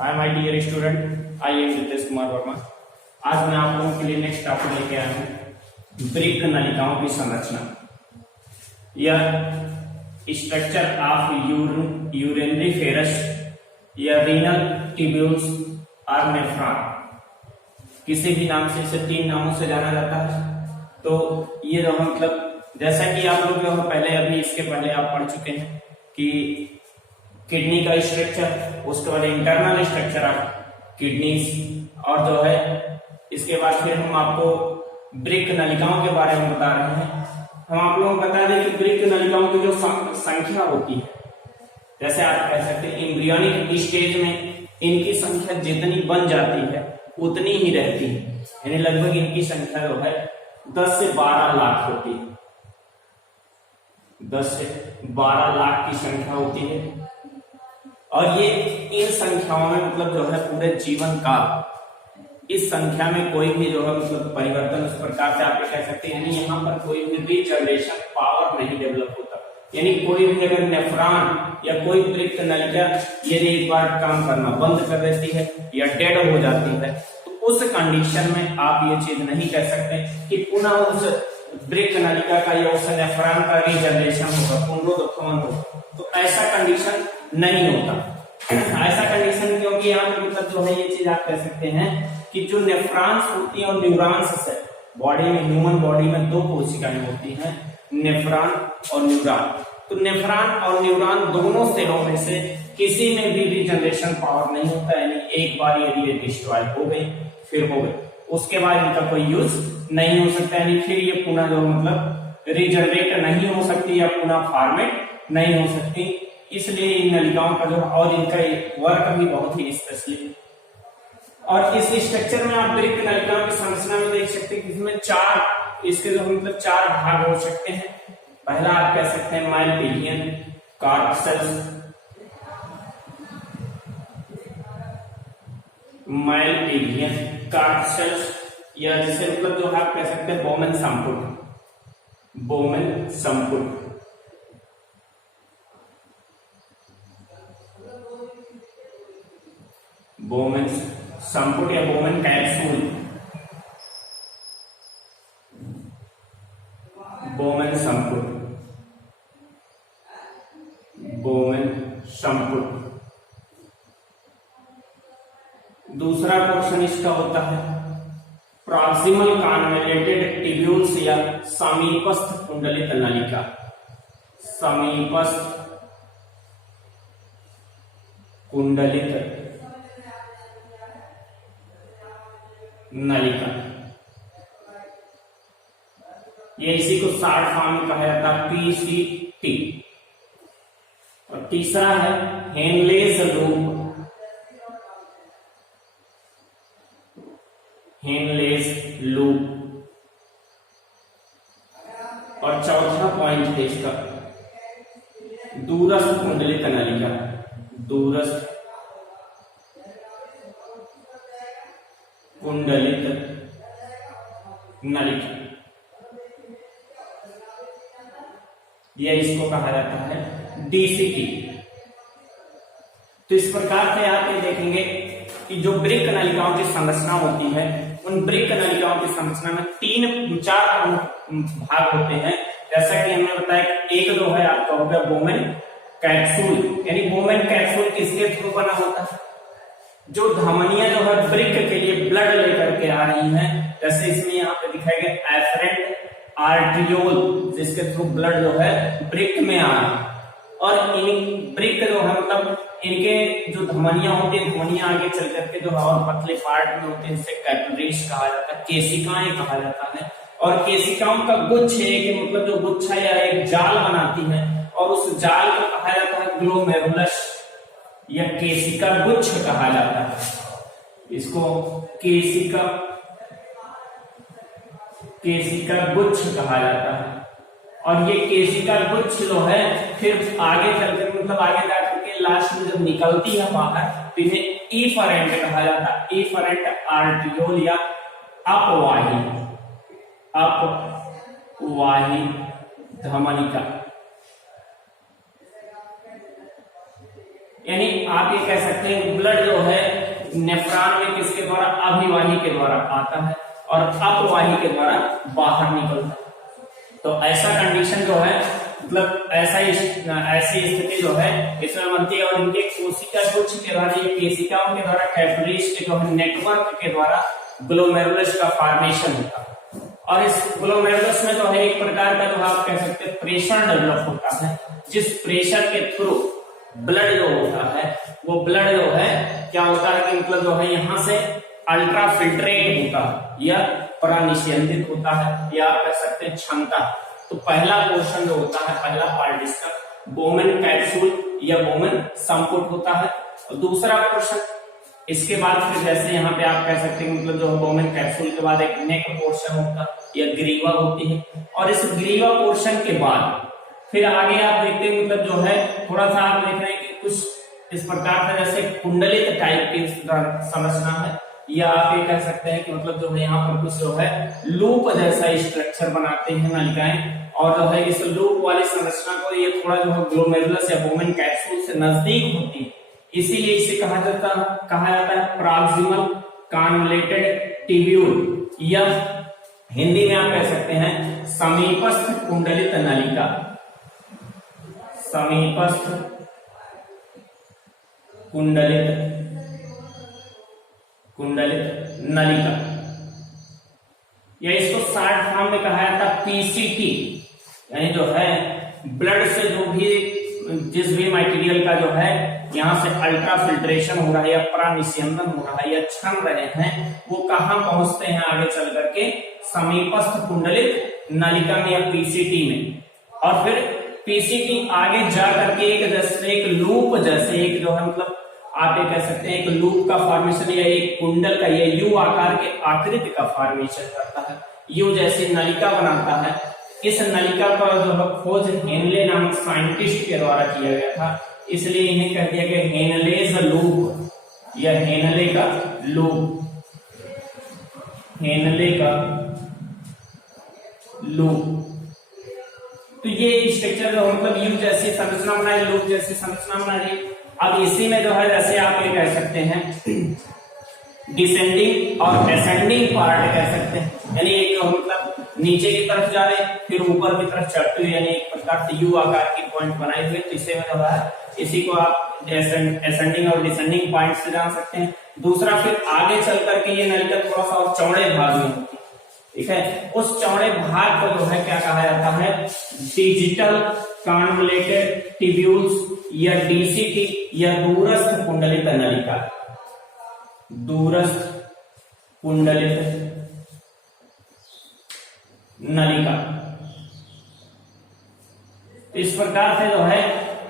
Hi my dear student, I am Ritesh Kumar Verma. आज मैं आप लोगों के लिए नेक्स्ट टॉपिक लेके आया हूँ वृक्क नलिकाओं की संरचना या स्ट्रक्चर ऑफ यूरिनरी फेरस या रीनल ट्यूब्यूल्स और नेफ्रॉन। किसी भी नाम से, इसे 3 नामों से जाना जाता है। तो ये जो मतलब जैसा कि आप लोग जो पहले अभी इसके पहले आप पढ़ चुके हैं कि किडनी का स्ट्रक्चर, उसके बाद इंटरनल स्ट्रक्चर ऑफ किडनीज, और जो है इसके बाद फिर हम आपको वृक्क नलिकाओं के बारे में बता रहे हैं। हम आप लोगों को बता दें कि वृक्क नलिकाओं की जो संख्या होती है, जैसे आप कह सकते हैं एम्ब्रियोनिक स्टेज में इनकी संख्या जितनी बन जाती है उतनी ही रहती है, यानी लगभग इनकी संख्या जो है 10 से 12 लाख होती है। 10 से 12 लाख की संख्या होती है और ये इन संख्याओं में मतलब जो है पूरे जीवन काल इस संख्या में कोई भी जो है मतलब परिवर्तन उस प्रकार से आप कह सकते हैं, यानी यहाँ पर कोई भी रीजनरेशन पावर नहीं डेवलप होता। यानी कोई भी अगर नेफ्रॉन या कोई वृक्क नलिका यदि एक बार काम करना बंद कर देती है या डेड हो जाती है तो उस कंडीशन में आप ये चीज नहीं कह सकते कि पुनः उस वृक्क नलिका का या उस नेफ्रॉन का रीजनरेशन होगा, पुनरुत्थान होगा। तो ऐसा कंडीशन नहीं होता। ऐसा कंडीशन क्योंकि यहाँ पर मतलब जो है ये चीज आप कह सकते हैं कि जो नेफ्रॉन्स होती है और न्यूरॉन्स से बॉडी में, ह्यूमन बॉडी में 2 कोशिकाएं होती हैं, नेफ्रॉन और न्यूरॉन। तो नेफ्रॉन और न्यूरॉन दोनों सेलों में से किसी में भी रीजनरेशन पावर नहीं होता, यानी एक बार यदि ये डिस्ट्रॉय हो गई फिर हो गई, उसके बाद इनका कोई यूज नहीं हो सकता, यानी फिर ये पुनः जो मतलब रीजनरेट नहीं हो सकती या पुनः फॉर्मेट नहीं हो सकती। इसलिए इन नलिकाओं का जो और इनका वर्क भी बहुत ही स्पेशली। और इस स्ट्रक्चर में आप वृक्क नलिकाओं की संरचना में देख सकते हैं कि इसमें 4 इसके जो मतलब 4 भाग हो सकते हैं। पहला आप कह सकते हैं माइल्पिलियन कार्पसेल्स, माइल्पिलियन कार्पसेल्स, या जिसे मतलब जो आप कह सकते हैं बोमेन संपुट, बोमेन संपुट। बोमेन संपुट या बोमेन कैप्सूल, बोमेन संपुट, बोमेन संपुट। दूसरा पोर्शन इसका होता है प्रॉक्सिमल कन्वॉल्यूटेड ट्यूब्यूल्स या समीपस्थ कुंडलित नलिका, समीपस्थ कुंडलित नलिका। ये इसी को शॉर्ट फॉर्म में कहा जाता है पीसीटी। और तीसरा है हेनलेस लूप, हेनलेस लूप। और चौथा पॉइंट है इसका दूरस्थ कुंडलित नलिका, दूरस्थ कुंडलित नलिका। यह इसको कहा जाता है डीसीटी। तो इस प्रकार से आप ये देखेंगे कि जो वृक्क नलिकाओं की संरचना होती है, उन वृक्क नलिकाओं की संरचना में 4 भाग होते हैं। जैसा कि हमने बताया कि एक जो है आपका हो गया बोमेन कैप्सूल, यानी बोमेन कैप्सूल किसके थ्रू बना होता है? जो धमनियां जो है वृक्क के लिए ब्लड लेकर के आ रही हैं, जैसे इसमें यहाँ पे दिखाया गया एफरेंट आर्टियोल, जिसके थ्रू ब्लड जो है वृक्क में आ रहा है। और इन वृक्क जो है मतलब इनके जो धमनियां होती है, धमनियां आगे चल करके जो है और पतले पार्ट में होते हैं, इसे कैपिलरीज कहा जाता है, केशिकाएं कहा जाता है। और केशिकाओं का गुच्छ एक मतलब जो गुच्छा या एक जाल बनाती है, और उस जाल को कहा जाता है ग्लोमेरुलस या केशिका गुच्छ कहा जाता है। इसको केशिका गुच्छ कहा जाता है। और ये केशिका गुच्छ जो है फिर आगे चलकर मतलब आगे जाकर के लास्ट में जब निकलती है बाहर तो इन्हें इफरेंट कहा जाता है, इफरेंट आर्टियोल या अपवाही, अपवाही धमनिका। यानी आप ये कह सकते हैं ब्लड जो है नेफ्रॉन में किसके द्वारा, अभिवाही के द्वारा आता है और अपवाही के द्वारा बाहर निकलता है। तो ऐसा कंडीशन जो है मतलब ऐसी स्थिति जो है इसमें बनती है। और इनके कोशिका गुच्छ के द्वारा, ये केशिकाओं के द्वारा कैपिलरीज के जो है नेटवर्क के द्वारा ग्लोमेरुलस का फॉर्मेशन होता है। और इस ग्लोमेरुलस में जो है एक प्रकार का जो आप कह सकते हैं प्रेशर डेवलप होता है, जिस प्रेशर के थ्रू ब्लड जो होता है वो ब्लड जो है क्या होता है कि मतलब जो है यहाँ से अल्ट्रा फिल्ट्रेट होता है या परानिष्यंदित होता है या आप कह सकते हैं क्षमता। तो पहला पोर्शन जो होता है, पहला पार्ट इसका बोमेन कैप्सूल या बोमेन संपुट होता है। और दूसरा पोर्शन इसके बाद फिर जैसे यहाँ पे आप कह सकते हैं मतलब जो बोमेन कैप्सूल के बाद एक नेक पोर्शन होता है या ग्रीवा होती है। और इस ग्रीवा पोर्शन के बाद फिर आगे आप देखते हैं मतलब जो है थोड़ा सा आप देख रहे हैं कि कुछ इस प्रकार से जैसे कुंडलित टाइप की संरचना है, या आप ये कह सकते हैं कि मतलब जो है यहाँ पर कुछ जो है लूप जैसा स्ट्रक्चर बनाते हैं नलिकाएं। और जो है इस लूप वाली संरचना को ये थोड़ा जो है ग्लोमेरुलस या बोमेन कैप्सूल से नजदीक होती है, इसीलिए इसे कहा जाता है प्रॉक्सिमल कन्वोल्यूटेड ट्यूब्यूल, या हिंदी में आप कह सकते हैं समीपस्थ कुंडलित नलिका। समीपस्थ कुंडलित नलिका, या इसको शॉर्ट फॉर्म में कहा जाता है पीसीटी। यानी जो है ब्लड से जो भी जिस भी मटेरियल का जो है यहाँ से अल्ट्रा फिल्ट्रेशन हो रहा है या परानिष्यंदन हो रहा है या छन रहे हैं, वो कहाँ पहुंचते हैं आगे चल करके समीपस्थ कुंडलित नलिका में या पीसीटी में। और फिर पीसीटी आगे जा करके एक लूप जैसे एक जो है मतलब आप ये कह सकते हैं एक लूप का फॉर्मेशन या एक कुंडल का या यू आकार के आकृति का फॉर्मेशन करता है, यू जैसी नलिका बनाता है। इस नलिका का जो है खोज हेनले नामक साइंटिस्ट के द्वारा किया गया था, इसलिए इन्हें कह दिया गया हेनलेज लूप या हेनले का लूप, हेनले का लूप। तो ये स्ट्रक्चर जो मतलब यू जैसी संरचना बनाई, लूप जैसी संरचना बनाई। अब इसी में जो है जैसे आप ये कह सकते हैं डिसेंडिंग और असेंडिंग पार्ट कह सकते हैं, यानी एक जो मतलब नीचे की तरफ जा रहे फिर ऊपर की तरफ चढ़ते हुए, यानी एक प्रकार से यू आकार की पॉइंट बनाए हुए। तो इसे में जो है इसी को आप असेंडिंग और डिसेंडिंग पॉइंट से जान सकते हैं। दूसरा फिर आगे चल करके ये नलिका थोड़ा सा और चौड़े भाग में होती है, ठीक है। उस चौड़े भाग को जो है क्या कहा जाता है, डिजिटल कन्वोल्यूटेड ट्यूब्यूल्स या डीसीटी या दूरस्थ कुंडलित नलिका, दूरस्थ कुंडलित नलिका। इस प्रकार से जो है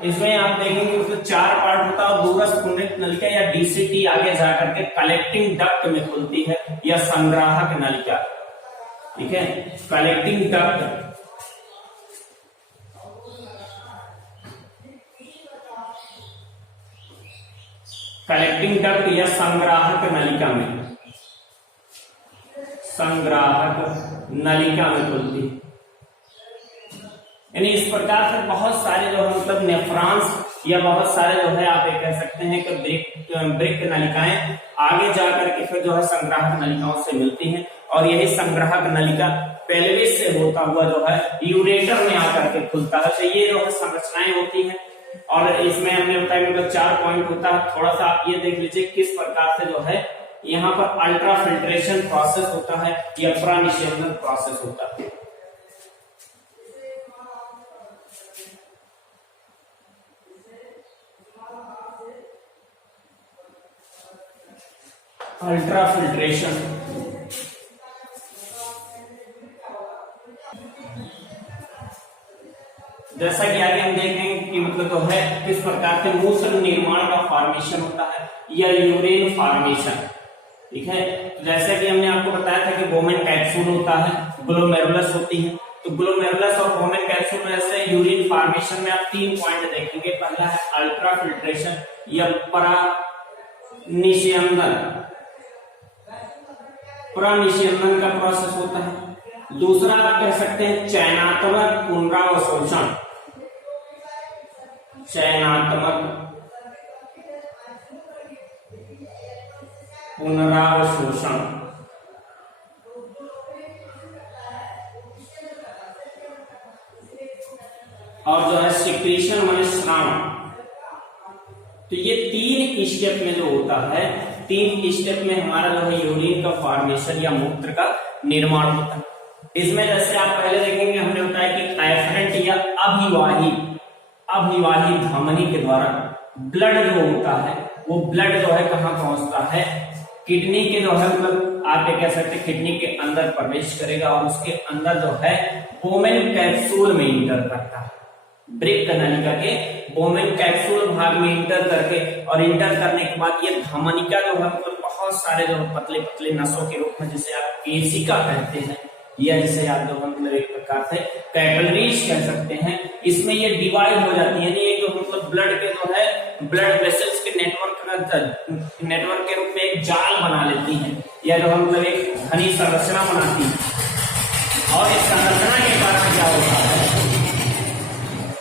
इसमें आप देखेंगे उसमें 4 पार्ट होता है। दूरस्थ कुंडलित नलिका या डीसीटी आगे जाकर के कलेक्टिंग डक्ट में खुलती है या संग्राहक नलिका, ठीक है। कलेक्टिंग डक्ट, कलेक्टिंग डक्ट या संग्राहक नलिका में, संग्राहक नलिका में खुलती है। यानी इस प्रकार से बहुत सारे जो है मतलब नेफ्रॉन्स या बहुत सारे जो है आप ये कह सकते हैं कि ब्रिक नलिकाएं आगे जाकर के फिर जो है संग्राहक नलिकाओं से मिलती हैं। और यही संग्राहक नलिका पेल्विस से होता हुआ जो है यूरेटर में आकर के खुलता है। तो ये जो है संरचनाएं होती हैं। और इसमें हमने बताया मतलब 4 पॉइंट होता है। थोड़ा सा आप ये देख लीजिए किस प्रकार से जो है यहाँ पर अल्ट्रा फिल्ट्रेशन प्रोसेस होता है या परानिष्यंदन प्रोसेस होता है। अल्ट्रा फिल्ट्रेशन, जैसा कि आगे हम देखेंगे कि मतलब जो है किस प्रकार से मूत्र निर्माण का फॉर्मेशन होता है या यूरिन फॉर्मेशन, ठीक है। जैसा कि हमने आपको बताया था कि बोमेन कैप्सूल होता है, ग्लोमेरुलस होती है। तो ग्लोमेरुलस और बोमेन कैप्सूल में से यूरिन फॉर्मेशन में आप 3 पॉइंट देखेंगे। पहला है अल्ट्रा फिल्ट्रेशन या परानिष्यंदन का प्रोसेस होता है। दूसरा आप कह सकते हैं चयनात्मक पुनरावशोषण, चयनात्मक पुनरावशोषण, और जो है सिक्रीशन माने स्राव। तो ये 3 स्टेप में जो होता है, 3 स्टेप में हमारा जो है यूरिन का फॉर्मेशन या मूत्र का निर्माण होता है। इसमें जैसे आप पहले देखेंगे, हमने बताया कि एफरेंट या अभिवाही धमनी के द्वारा ब्लड जो होता है, वो ब्लड जो है कहाँ पहुंचता है, किडनी के जो है मतलब आप ये कह सकते हैं किडनी के अंदर प्रवेश करेगा और उसके अंदर जो है बोमेन कैप्सूल में इंटर करता है। ब्रिक नलिका के बोमेन कैप्सूल भाग में इंटर करके, और इंटर करने के बाद ये धमनिका जो है मतलब बहुत सारे जो पतले पतले नसों के रूप में, जिसे आप केशिका कहते हैं, या जिसे आप जो मतलब एक प्रकार से कैपिलरीज कह सकते हैं, इसमें ये डिवाइड हो जाती है। ये जो मतलब ब्लड के जो है ब्लड वेसल्स के नेटवर्क के रूप में एक जाल बना लेती हैं, या जो मतलब एक घनी संरचना बनाती है। और इस संरचना के कारण क्या होता है,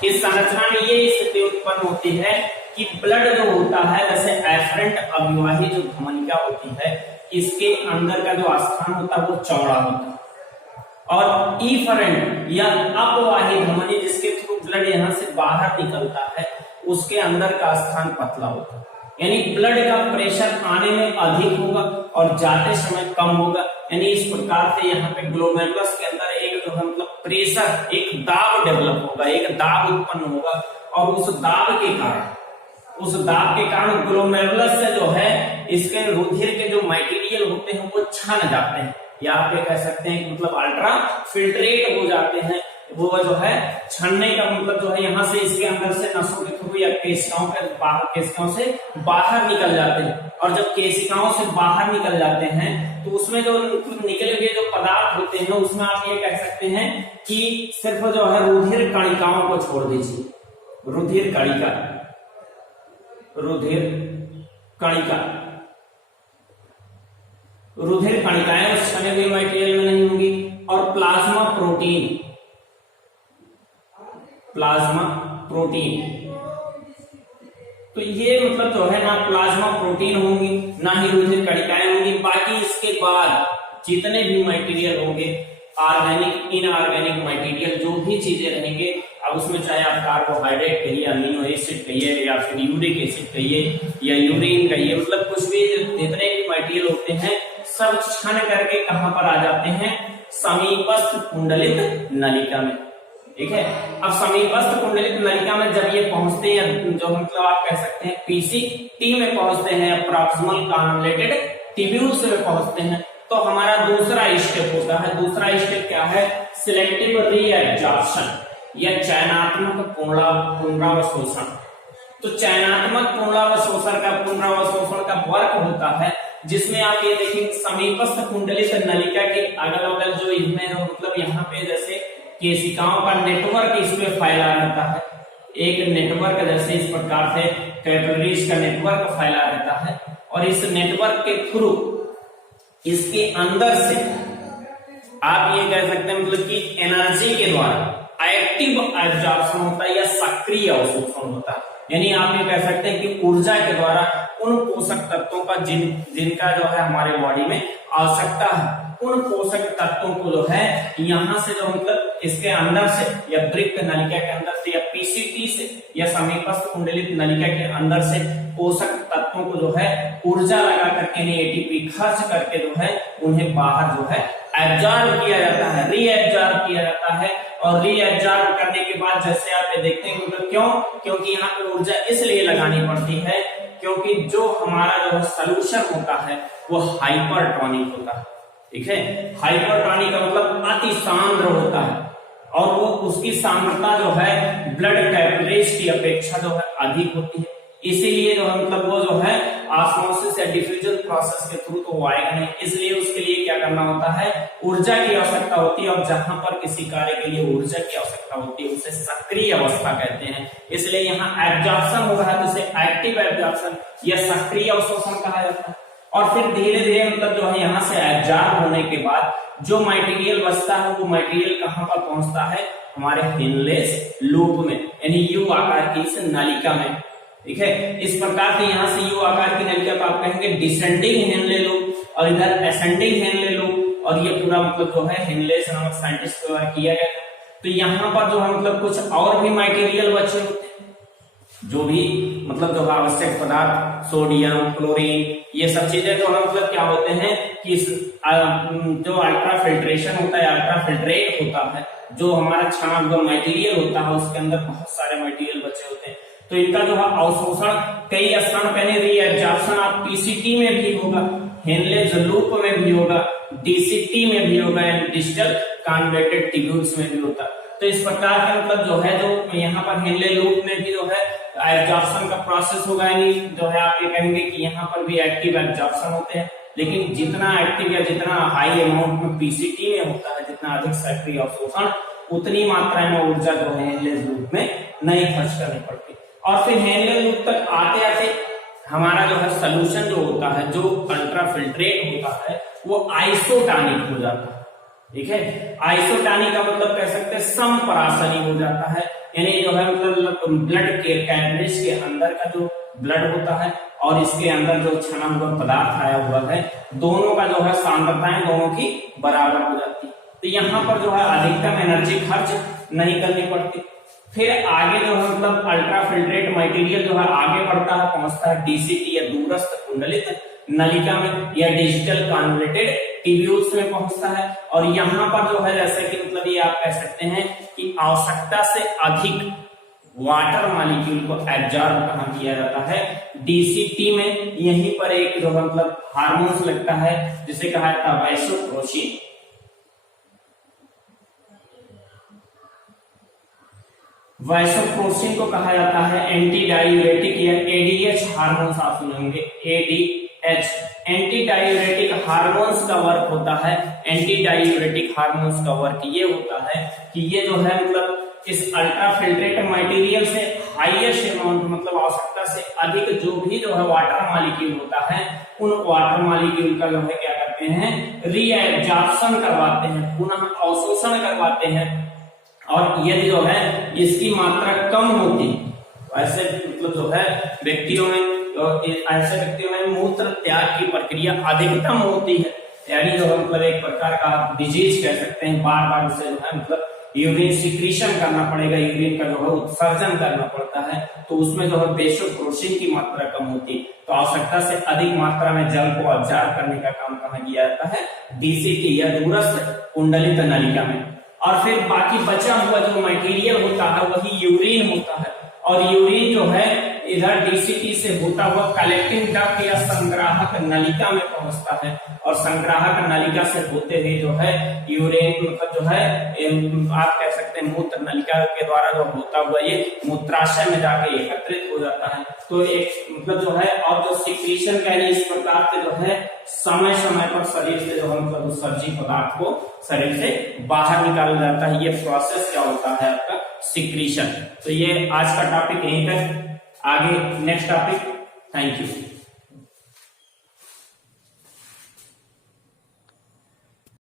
इस संरचना में ये स्थिति उत्पन्न होती है कि ब्लड जो होता है, जैसे एफरेंट अभिवाही जो धमनिका होती है, इसके अंदर का जो स्थान होता है वो चौड़ा होता है, और इफरेंट या अपवाही धमनी जिसके थ्रू ब्लड यहाँ से बाहर निकलता है, उसके अंदर का स्थान पतला होता है। यानी ब्लड का प्रेशर आने में अधिक होगा और जाते समय कम होगा। यानी इस प्रकार से यहाँ पे ग्लोमेरुलस के अंदर एक जो है मतलब प्रेशर, एक दाब डेवलप होगा, एक दाब उत्पन्न होगा, और उस दाब के कारण ग्लोमेरुलस से जो है इसके रुधिर के जो मटेरियल होते हैं वो छन जाते हैं, या आप ये कह सकते हैं मतलब अल्ट्रा फिल्ट्रेट हो जाते हैं। वो जो है छनने का मतलब जो है यहाँ से इसके अंदर से नसों के थ्रू या केशिकाओं से बाहर निकल जाते हैं, और जब केशिकाओं से बाहर निकल जाते हैं तो उसमें जो निकले हुए जो पदार्थ होते हैं उसमें आप ये कह सकते हैं कि सिर्फ जो है रुधिर कणिकाओं को छोड़ दीजिए, रुधिर कणिकाएं उस छने हुए मटेरियल में नहीं होंगी, और प्लाज्मा प्रोटीन, तो ये मतलब जो है ना प्लाज्मा प्रोटीन होंगी, ना ही रुधिर कणिकाएं होंगी। बाकी इसके बाद जितने भी मटेरियल होंगे, ऑर्गेनिक इनऑर्गेनिक मटेरियल जो भी चीजें रहेंगे, अब उसमें चाहे आप कार्बोहाइड्रेट कहिए, अमीनो एसिड कहिए, या फिर यूरिक एसिड कहिए, या यूरिन कहिए, मतलब कुछ भी जितने भी मटेरियल होते हैं सब छन करके कहां पर आ जाते हैं, समीपस्थ कुंडलित नलिका में। ठीक है, अब समीपस्थ कुंडलित नलिका में जब ये पहुंचते हैं, जो मतलब आप कह सकते हैं पीसीटी में पहुंचते हैं, प्रॉक्सिमल कन्वोल्यूटेड ट्यूब्यूल्स में पहुंचते हैं, तो हमारा दूसरा स्टेप होता है। दूसरा स्टेप क्या है, सिलेक्टिव रीएब्जॉर्प्शन या चयनात्मक पुनरावशोषण। तो चयनात्मक पुनरावशोषण का वर्क होता है, जिसमें आप ये देखेंगे समीपस्थ कुंडलित नलिका के अगल बगल जो इनमें मतलब यहाँ पे जैसे केशिकाओं का नेटवर्क इसमें फैला रहता है, एक नेटवर्क जैसे इस प्रकार से कैपिलरीज का नेटवर्क फैला रहता है, और इस नेटवर्क के थ्रू इसके अंदर से आप ये कह सकते हैं मतलब कि एनर्जी के द्वारा एक्टिव एब्जॉर्प्शन होता है या सक्रिय अवशोषण होता है। यानी आप ये कह सकते हैं कि ऊर्जा के द्वारा उन पोषक तत्वों का जिनका जो है हमारे बॉडी में आवश्यकता है, उन पोषक तत्वों को जो है यहाँ से जो मतलब इसके अंदर से या वृक्क नलिका के अंदर से या पीसीटी से या समीपस्थ कुंडलित नलिका के अंदर से पोषक तत्वों को जो है ऊर्जा लगा करके एटीपी खर्च करके जो है उन्हें बाहर जो है एब्जॉर्ब किया जाता है, रीएब्जॉर्ब किया जाता है। और रीएब्जॉर्ब करने के बाद जैसे आप ये देखते हैं मतलब क्यों, क्योंकि यहाँ पे ऊर्जा इसलिए लगानी पड़ती है क्योंकि जो हमारा जो सोल्यूशन होता है वो हाइपरटोनिक होता है। ठीक है, हाइपरटोनिक का मतलब अति सांद्र होता है, और वो उसकी सांद्रता जो है ब्लड कैपिलरीज की अपेक्षा जो है अधिक होती है। इसीलिए जो है मतलब वो जो है ऑस्मोसिस या डिफ्यूजन प्रोसेस के थ्रू तो वो आएगा नहीं, इसलिए उसके लिए क्या करना होता है, ऊर्जा की आवश्यकता होती है। और जहां पर किसी कार्य के लिए ऊर्जा की आवश्यकता होती है उसे सक्रिय अवस्था कहते हैं। इसलिए यहाँ एब्जॉर्प्शन हो रहा है तो उसे एक्टिव एब्जॉर्प्शन या सक्रिय अवशोषण कहा जाता है। और फिर धीरे धीरे मतलब जो है यहाँ से एब्जॉर्ब होने के बाद जो मटेरियल बचता है वो मटेरियल कहाँ पर पहुंचता है, हमारे हिनलेस लूप में, यानी यू आकार की इस नलिका में। ठीक है। इस प्रकार से यहाँ से यू आकार की नलिका को आप कहेंगे डिसेंडिंग हेनले लूप, और इधर असेंडिंग हेनले लूप, और ये पूरा मतलब जो है हेनलेस नामक साइंटिस्ट द्वारा किया गया था। तो यहाँ पर जो है मतलब कुछ और भी मटेरियल बचे होते हैं, जो भी मतलब जो आवश्यक पदार्थ सोडियम क्लोरीन ये सब चीजें जो है मतलब क्या होते हैं कि जो अल्ट्रा फिल्ट्रेशन होता है, अल्ट्रा फिल्ट्रेट होता है, जो हमारा छाना हुआ मटेरियल होता है उसके अंदर बहुत सारे मटेरियल बचे होते हैं। तो इनका जो है अवशोषण कई स्थान पे रीएब्जॉर्प्शन आप पीसीटी में भी होगा, हेनलेज लूप में भी होगा, डीसीटी में भी होगा, एंड डिजिटल कन्वर्टेड ट्यूब्यूल्स में भी होता है। तो इस प्रकार का मतलब जो है जो यहाँ पर हेनले लूप में भी जो है एब्जॉर्प्शन का प्रोसेस होगा, यानी जो है आप ये कहेंगे कि यहाँ पर भी एक्टिव एब्जॉर्प्शन होते हैं, लेकिन जितना एक्टिव या जितना हाई अमाउंट में पीसीटी में होता है, जितना अधिक सक्रिय अवशोषण, उतनी मात्रा में ऊर्जा जो है हेनलेज लूप में नहीं खर्च करनी पड़ती। और फिर हेनले लूप तक आते आते हमारा जो है सोल्यूशन जो होता है, जो अल्ट्रा फिल्ट्रेट होता है, वो आइसोटॉनिक हो जाता है। ठीक है, आइसोटॉनिक का मतलब कह सकते हैं समपरासनी हो जाता है, यानी जो है मतलब ब्लड के कैपिलरीज के अंदर का जो ब्लड होता है और इसके अंदर जो छना हुआ पदार्थ आया हुआ है, दोनों का जो है सांद्रताएं दोनों की बराबर हो जाती है। तो यहाँ पर जो है अधिकतम एनर्जी खर्च नहीं करनी पड़ती। फिर आगे जो है मतलब अल्ट्रा फिल्ट्रेट मटेरियल जो है आगे बढ़ता है, पहुंचता है डीसीटी या दूरस्थ कुंडलित नलिका में या डिजिटल कन्वर्टेड ट्यूब्यूल्स में पहुंचता है। और यहाँ पर जो है जैसे कि मतलब ये आप कह सकते हैं कि आवश्यकता से अधिक वाटर मॉलिक्यूल को एब्जॉर्ब कहाँ किया जाता है, डीसीटी में। यहीं पर एक जो मतलब हार्मोन्स लगता है जिसे कहा जाता है वैसोप्रेसिन। वैसोप्रेसिन को कहा जाता है एंटी डायूरेटिक या एडीएच हार्मोन्स, आप सुनेंगे एडीएच, एंटी डायूरेटिक हार्मोन्स का वर्क होता है। एंटी डायूरेटिक हार्मोन्स का वर्क ये होता है कि ये जो है मतलब इस अल्ट्रा फिल्ट्रेट मटेरियल से हाईएस्ट अमाउंट मतलब आवश्यकता से अधिक जो भी जो है वाटर मॉलिक्यूल होता है, उन वाटर मॉलिक्यूल का जो है क्या करते हैं, रीएब्जॉर्प्शन करवाते हैं, पुनः अवशोषण करवाते हैं। और यदि जो है इसकी मात्रा कम होती, ऐसे मतलब जो है व्यक्तियों में, ऐसे व्यक्तियों में मूत्र त्याग की प्रक्रिया अधिकतम होती है, यानी जो मतलब एक प्रकार का डिजीज कह सकते हैं, बार बार उसे जो है मतलब यूरिन सिक्रीशन करना पड़ेगा, यूरिन का जो है उत्सर्जन करना पड़ता है, तो उसमें जो है वैसोप्रेसिन की मात्रा कम होती है। तो आवश्यकता से अधिक मात्रा में जल को अब्जॉर्ब करने का काम कहाँ किया जाता है, डीसीटी या दूरस्थ कुंडलित नलिका में। और फिर बाकी बचा हुआ जो मटेरियल होता है वही यूरिन होता है, और यूरिन जो है इधर डीसीटी से होता हुआ कलेक्टिंग डक्ट या संग्राहक नलिका में पहुंचता है, और संग्राहक नलिका से होते हुए जो है यूरिन मतलब जो है आप कह सकते हैं मूत्र नलिका के द्वारा जो होता हुआ ये मूत्राशय में जाके एकत्रित हो जाता है। तो एक मतलब जो है, और जो सिक्रीशन का इस प्रकार से जो है समय समय पर शरीर से जो है मतलब उत्सर्जित पदार्थ को शरीर से बाहर निकाला जाता है। ये प्रोसेस क्या होता है आपका, सिक्रीशन। तो ये आज का टॉपिक यहीं तक, आगे नेक्स्ट टॉपिक। Thank you.